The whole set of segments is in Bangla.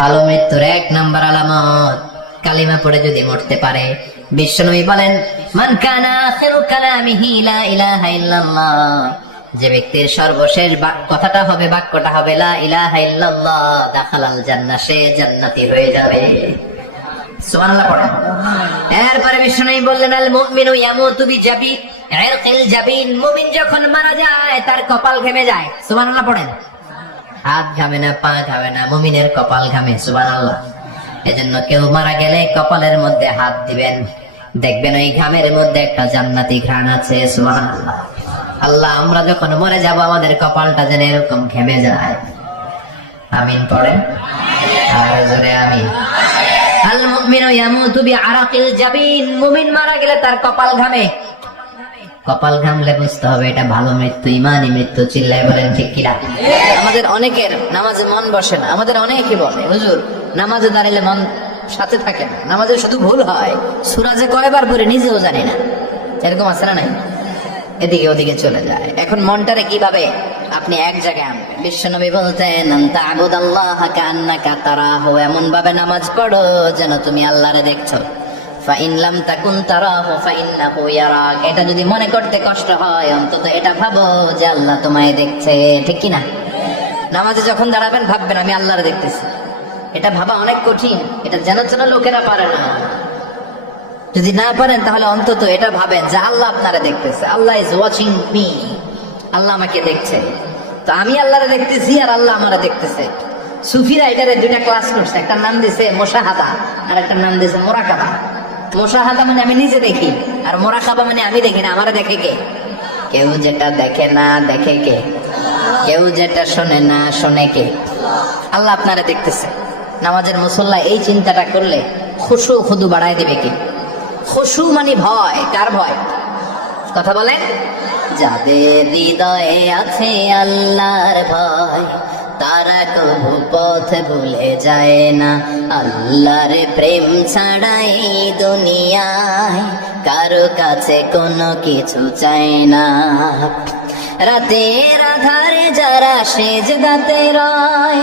ভালো মৃত্যুর এক নাম্বার আলামত। কালিমা পড়ে যদি মরতে পারে, বিশ্বনবী বলেন, মান কানা আখিরু কালামিহি লা ইলাহা ইল্লাল্লাহ। যে ব্যক্তির সর্বশেষ কথাটা হবে, বাক্যটা হবে, লা ইলাহা ইল্লাল্লাহ। দাখালাল জান্নাহ, সে জান্নাতি হয়ে যাবে। সুবহানাল্লাহ পড়েন এরপরে বিষ্ণু বললেন, আল মুমিনু ইয়ামুতু বিজাবি ইরকিল জাবিন। মুমিন যখন মারা যায়, তার কপাল ঘেমে যায়। সুবহানাল্লাহ, পড়েন। হাত ঘামে না, পা ঘামে না, মুমিনের কপাল ঘামে, সুবহানাল্লাহ। এজন্য কেউ মারা গেলে কপালের মধ্যে হাত দিবেন। দেখবেন ওই ঘামের মধ্যে একটা জান্নাতি ঘ্রাণ আছে, সুবহানাল্লাহ। আল্লাহ আল্লাহ আমরা যখন মরে যাব, আমাদের কপালটা যেন এরকম ঘেমে যায়। আমিন পড়েন? আর জোরে আমিন। আল মুমিনু ইয়ামুতু বিআরাকিল জাবিন। মুমিন মারা গেলে তার কপাল ঘামে। কপাল ঘামলে বুঝতে হবে, এটা ভালো মৃত্যু ইমানি মৃত্যু, চিল্লায় বলেন, ঠিক কিনা আমাদের অনেকের নামাজে মন বসে না, আমাদের অনেকে বলে, হুজুর, নামাজে দাঁড়াইলে মন সাথে থাকে না, নামাজে শুধু ভুল হয় সুরাজে কয়বার পরে নিজেও জানি না, এরকম আছে না নাই? এদিকে ওদিকে চলে যায়। এখন মনটারে কীভাবে আপনি এক জায়গায় আনবেন? বিশ্বনবী বলতেন, আন্তা আবুদাল্লাহ কান্নাকা তারাহু এমন ভাবে নামাজ পড়ো যেন তুমি আল্লাহরে দেখছ। ফাইনলাম তাকুন তারাহু, ফাইন্নাহু ইয়ারাক। এটা যদি মনে করতে কষ্ট হয়, অন্তত এটা ভাবো যে আল্লাহ তোমায় দেখছে। ঠিক কি না নামাজে যখন দাঁড়াবেন, ভাববেন, আমি আল্লাহরে দেখতেছি। এটা ভাবা অনেক কঠিন। এটা যেন যেন লোকেরা পারে না। যদি না পারেন, তাহলে অন্তত এটা ভাবেন যে আল্লাহ আপনারা দেখতেছে। Allah is watching me Allah আমাকে দেখছে। তো আমি আল্লাহরে দেখতেছি আর আল্লাহ আমারে দেখতেছে। সুফিরা এটারে দুইটা ক্লাস করছে। একটা নাম দিছে মোশাহাদা আর একটা নাম দিছে মোরাকাবা। মোশাহাদা মানে আমি নিজে দেখি, আর মোরাকাবা মানে আমি দেখি না, আমারে দেখে কে? কেউ যেটা দেখে না, দেখে কে? কেউ যেটা শোনে না, শোনে কে? আল্লাহ আপনারা দেখতেছে। নামাজের মুসল্লা এই চিন্তাটা করলে খুশু খুদু বাড়ায় দিবে কি? খুশু মানে ভয়, কার ভয়? কথা বলেন? যাদের হৃদয়ে আছে আল্লাহর ভয় তারা কবু পথ ভুলে যায় না। আল্লাহর প্রেম ছাড়াই দুনিয়ায় কারও কাছে কোনো কিছু চায় না। রাতের আধারে যারা সেজ গাতে রয়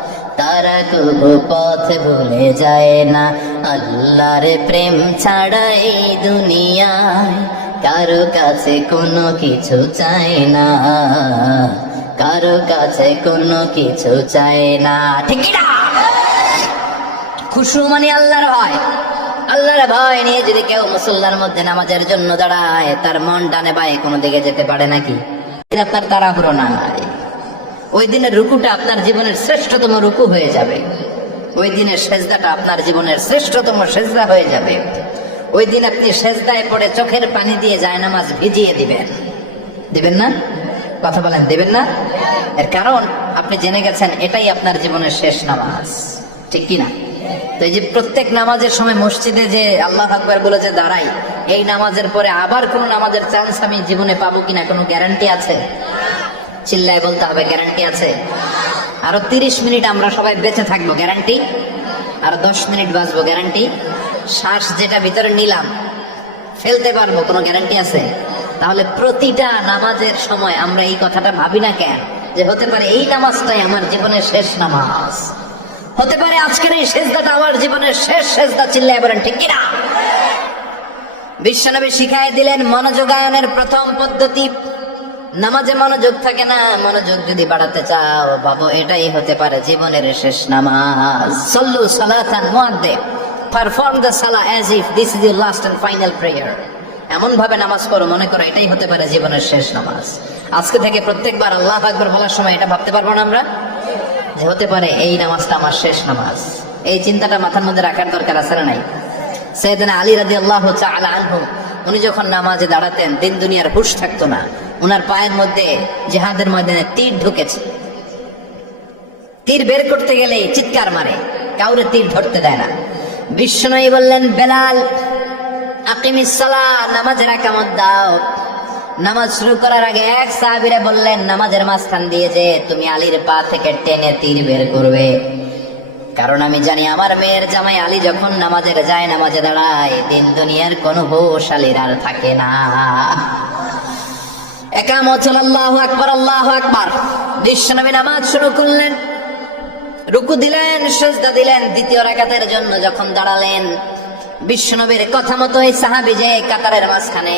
তারা কবু পথ ভুলে যায় না। আল্লাহর প্রেম ছাড়া এই দুনিয়ায় কারও কাছে কোনো কিছু চায় না। কারও কাছে কোনো কিছু চায় না। ঠিক খুশু মানে আল্লাহর ভয়। আল্লাহর ভয় নিয়ে যদি কেউ মুসল্লার মধ্যে নামাজের জন্য দাঁড়ায়, তার মন ডানে বায়ে কোনো দিকে যেতে পারে নাকি? আপনার তাড়াহুড়ো না। ওই দিনের রুকুটা আপনার জীবনের শ্রেষ্ঠতম রুকু হয়ে যাবে। ওই দিনের সেজদাটা আপনার জীবনের শ্রেষ্ঠতম সেজদা হয়ে যাবে। ওই দিন আপনি সেজদায় পড়ে চোখের পানি দিয়ে জায়নামাজ ভিজিয়ে দিবেন। দিবেন না? কথা বলেন, দিবেন না? এর কারণ, আপনি জেনে গেছেন, এটাই আপনার জীবনের শেষ নামাজ। ঠিক কি না তো এই যে প্রত্যেক নামাজের সময় মসজিদে যে আল্লাহ আকবর বলে যে দাঁড়াই, এই নামাজের পরে আবার কোন নামাজের চান্স আমি জীবনে পাবো কিনা কোনো গ্যারান্টি আছে? চিল্লায় বলতে হবে গ্যারান্টি আছে। আরও তিরিশ মিনিট আমরা সবাই বেঁচে থাকব গ্যারান্টি আর দশ মিনিট বাঁচবো গ্যারান্টি শ্বাস যেটা ভিতরে নিলাম, ফেলতে পারব, কোনো গ্যারান্টি আছে? তাহলে প্রতিটা নামাজের সময় আমরা এই কথাটা ভাবি না কেন? যে হতে পারে এই নামাজটাই আমার জীবনের শেষ নামাজ। হতে পারে আজকের এই শেষদাটা আমার জীবনের শেষ শেষদা চিল্লায় বলেন, ঠিক কিনা? বিশ্বনবী শিখাই দিলেন মনোযোগায়নের প্রথম পদ্ধতি নামাজে মনোযোগ থাকে না, মনোযোগ যদি বাড়াতে চাও, বাবু, এটাই হতে পারে জীবনের শেষ নামাজ। সল্লু সালাতান মুআদ্দে পারফর্ম দ্য সালা as if this is your last and final prayer এমন ভাবে নামাজ পড়ো, মনে করো এটাই হতে পারে জীবনের শেষ নামাজ। আজকে থেকে প্রত্যেকবার আল্লাহ আকবর বলার সময় এটা ভাবতে পারব না আমরা? যে হতে পারে এই নামাজটা আমার শেষ নামাজ। এই চিন্তাটা মাথার মধ্যে রাখার দরকার আছে না নাই? সৈয়দনা আলী রাজি আল্লাহ আনহু, উনি যখন নামাজে দাঁড়াতেন, দিন দুনিয়ার হুশ থাকতো না। উনার পায়ের মধ্যে জেহাদের ময়দানে তীর ঢুকেছে। তীর বের করতে গেলে চিৎকার মারে, কাউরে তীর ধরতে দেয় না। বিশ্বনয়ী বললেন, বেলাল দাও। নামাজ শুরু করার আগে এক বললেন, নামাজের দিয়ে যে তুমি আলীর পা থেকে টেনে তীর বের করবে। কারণ আমি জানি আমার মেয়ের জামাই আলী যখন যায়, নামাজে দাঁড়ায়, দিন দুনিয়ার কোনো হোশ আলীর আর থাকে না। আল্লাহ আল্লাহ আকবর। বিশ্বনবী নামাজ শুরু করলেন, রুকু দিলেন দিলেন, দ্বিতীয় রাকাতের জন্য যখন দাঁড়ালেন বিশ্বনবীর কথা মতো এই সাহাবি যে কাতারের মাঝখানে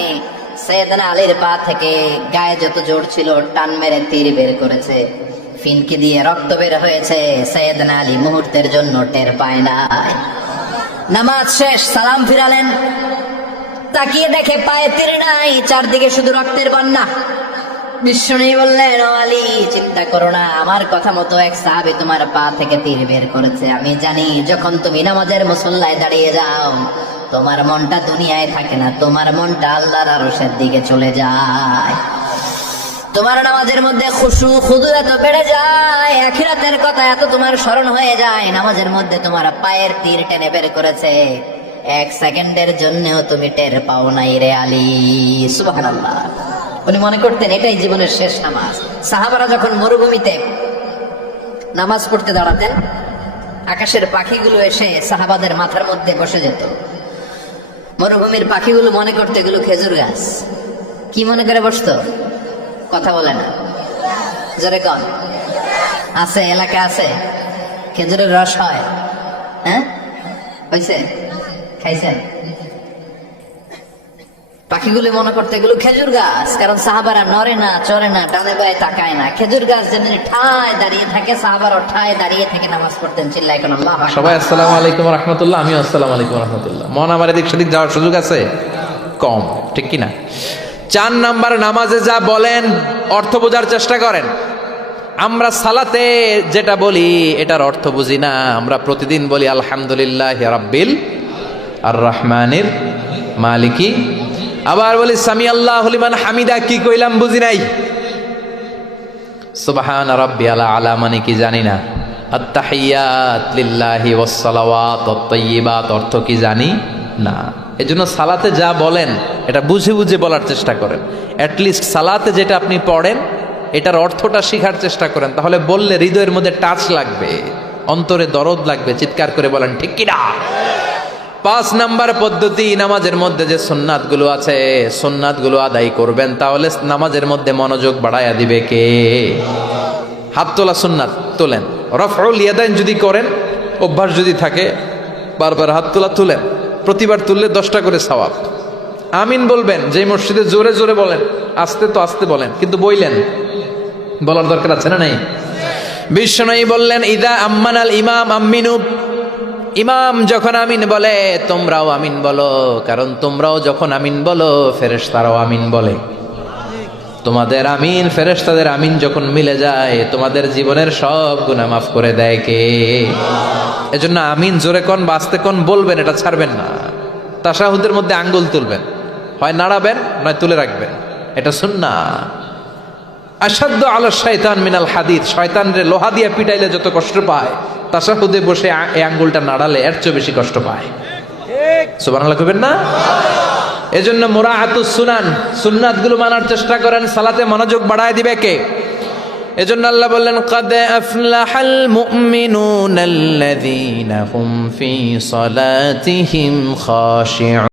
সৈয়দনা আলীর পা থেকে গায়ে যত জোর ছিল টান মেরে তীর বের করেছে, ফিনকি দিয়ে রক্ত বের হয়েছে, সৈয়দনা আলী মুহূর্তের জন্য টের পায় না নামাজ শেষ, সালাম ফিরালেন তাকিয়ে দেখে পায়ে তীর নাই, চারদিকে শুধু রক্তের বন্যা। বিষ্ণু বললেন, "ও আলী, চিন্তা করো না, আমার কথা মতো এক সাহাবি তোমার পা থেকে তীর বের করেছে। আমি জানি, যখন তুমি নামাজের মুসল্লায় দাঁড়িয়ে যাও, তোমার মনটা দুনিয়ায় থাকে না, তোমার মনটা আল্লাহর আরশের দিকে চলে যায়। তোমার নামাজের মধ্যে খুশু খুদু এত বেড়ে যায়, আখিরাতের কথা এত তোমার স্মরণ হয়ে যায়, নামাজের মধ্যে তোমার পায়ের তীর টেনে বের করেছে। এক সেকেন্ডের জন্যও তুমি টের পাও নাই রে আলী। সুবহানাল্লাহ। উনি মনে করতেন এটাই জীবনের শেষ নামাজ। সাহাবারা যখন মরুভূমিতে নামাজ পড়তে দাঁড়াতেন, আকাশের পাখিগুলো এসে সাহাবাদের মাথার মধ্যে বসে যেত। মরুভূমির পাখিগুলো মনে করতে এগুলো খেজুর গাছ। কি মনে করে বসতো? কথা বলে না। জোরে কন। আছে, এলাকা আছে? খেজুরের রস হয়। হ্যাঁ? হয়েছে খাইছেন? পাখিগুলো মনে করতে এগুলো খেজুর গাছ কারণ সাহাবারা নড়ে না চড়ে না ডানে বায়ে তাকায় না। খেজুর গাছ যেমনি ঠায় দাঁড়িয়ে থাকে সাহাবারা ঠায় দাঁড়িয়ে থেকে নামাজ পড়তেন চিল্লাই কোন আল্লাহ সবাই আসসালামু আলাইকুম রহমতুল্লাহ আমিও আসসালামু আলাইকুম রহমতুল্লাহ। মন আমার এদিক সেদিক যাওয়ার সুযোগ আছে? কম ঠিক কি না চার নাম্বার নামাজে যা বলেন অর্থ বোঝার চেষ্টা করেন। আমরা সালাতে যেটা বলি এটার অর্থ বুঝি না। আমরা প্রতিদিন বলি আলহামদুলিল্লাহ রাব্বিল আর রহমানের মালিকি। আবার বলি সামি আল্লাহ হলিমান হামিদা কি কইলাম বুঝি নাই? সুবহান রাব্বি আলা আলা মানে কি জানি না। আত্তাহিয়াত লিল্লাহি ওয়াসসালাওয়াত ওয়াত অর্থ কি জানি না। এজন্য সালাতে যা বলেন, এটা বুঝে বুঝে বলার চেষ্টা করেন। অ্যাট লিস্ট সালাতে যেটা আপনি পড়েন, এটার অর্থটা শেখার চেষ্টা করেন। তাহলে বললে হৃদয়ের মধ্যে টাচ লাগবে, অন্তরে দরদ লাগবে, চিৎকার করে বলেন, ঠিক কিনা? পাঁচ নাম্বার পদ্ধতি নামাজের মধ্যে যে সোননাথগুলো আছে সোননাথগুলো আদায় করবেন, তাহলে নামাজের মধ্যে মনোযোগ বাড়াইয়া দিবে কে? হাত তোলা সুন্নাত তোলেন। রফউল ইয়াদাইন যদি করেন, অভ্যাস যদি থাকে, বারবার হাত তোলা তুলেন। প্রতিবার তুললে দশটা করে সওয়াব। আমিন বলবেন, যে মসজিদে জোরে জোরে বলেন, আস্তে তো আস্তে বলেন, কিন্তু বইলেন। বলার দরকার আছে না নাই? বিশ্ব বিশ্বনয়ী বললেন, ইদা আম্মান আল ইমাম আম্মিনু ইমাম যখন আমিন বলে, তোমরাও আমিন বলো, কারণ তোমরাও যখন আমিন বলো, ফেরেশতারাও আমিন বলে। তোমাদের আমিন, ফেরেশতাদের আমিন যখন মিলে যায়, তোমাদের জীবনের সব গুনাহ মাফ করে দেয় কে? এজন্য আমিন জোরে কোন বাঁচতে কোন বলবেন, এটা ছাড়বেন না। তাসাহুদের মধ্যে আঙ্গুল তুলবেন। হয় নাড়াবেন, নয় তুলে রাখবেন। এটা শুননা আসাধ্য আল শয়তান মিনাল হাদিদ। শয়তানরে লোহা দিয়ে পিটাইলে যত কষ্ট পায়, তাসাহুদে বসে এই আঙ্গুলটা নাড়ালে এর চেয়ে বেশি কষ্ট পায়। সুবহানাল্লাহ কবেন না? এজন্য মোরাহাতু সুনান, সুন্নাতগুলো মানার চেষ্টা করেন, সালাতে মনোযোগ বাড়ায় দিবে কে? এজন্য আল্লাহ বললেন, কাদে আফলাহাল মুমিনুন আল্লাযীনা হুম ফি সালাতিহিম খাশি'উন।